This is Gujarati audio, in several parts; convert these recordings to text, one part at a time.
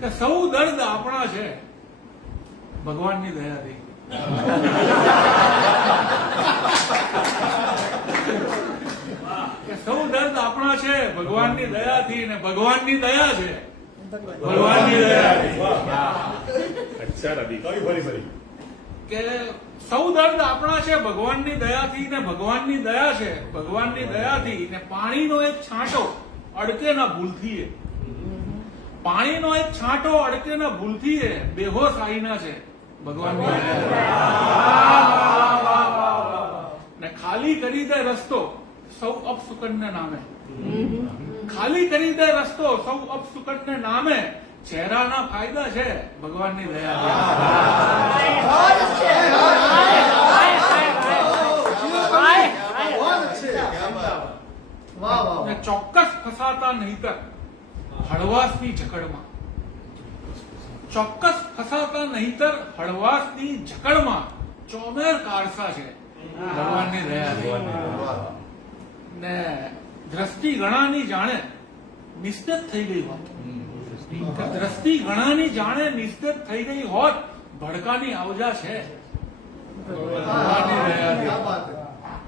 કે સૌ દર્દ આપણા છે ભગવાનની દયાથી. કે સૌ દર્દ આપણા છે ભગવાનની દયાથી, ને ભગવાનની દયા છે ભગવાનની દયાથી. કે સૌ દર્દ આપણા છે ભગવાનની દયાથી, ને ભગવાનની દયા છે ભગવાનની દયાથી. ને પાણીનો એક છાંટો અડકે ના ભૂલથી, પાણીનો એક છાંટો અડકે ના ભૂલથી બેહોશ આઈના છે ભગવાનની દયા. ને ખાલી કરી દે રસ્તો સૌ અપસુકનને નામે, ખાલી કરી દે રસ્તો સૌ અપસુકનને નામે. ચહેરાના ફાયદા છે ભગવાનની દયા. ચોક્કસ ફસાતા નહીતર હળવાશની જકડમાં, ચોક્કસ ફસાતા નહીતર હળવાશની જકડમાં ચોમેર કારસા છે ભગવાનની દયા. ને દ્રષ્ટિ ઘણાની જાણે નિસ્તેજ થઈ ગઈ હોત, દ્રષ્ટિ ઘણાની જાણે નિસ્તેજ થઈ ગઈ હોત ભડકાની આવજા છે ભગવાનની દયા.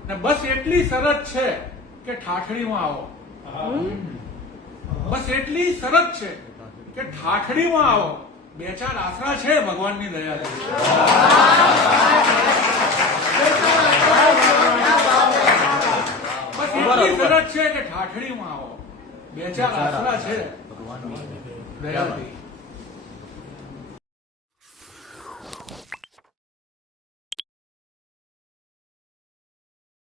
ને બસ એટલી શરત છે કે ઠાઠડીમાં આવો, બસ એટલી શરત છે કે ઠાઠડીમાં આવો. બે ચાર આશરા છે ભગવાનની દયાથી. બસ એટલી શરત છે કે ઠાઠડીમાં આવો. બે ચાર આશરા છે ભગવાનની દયાથી.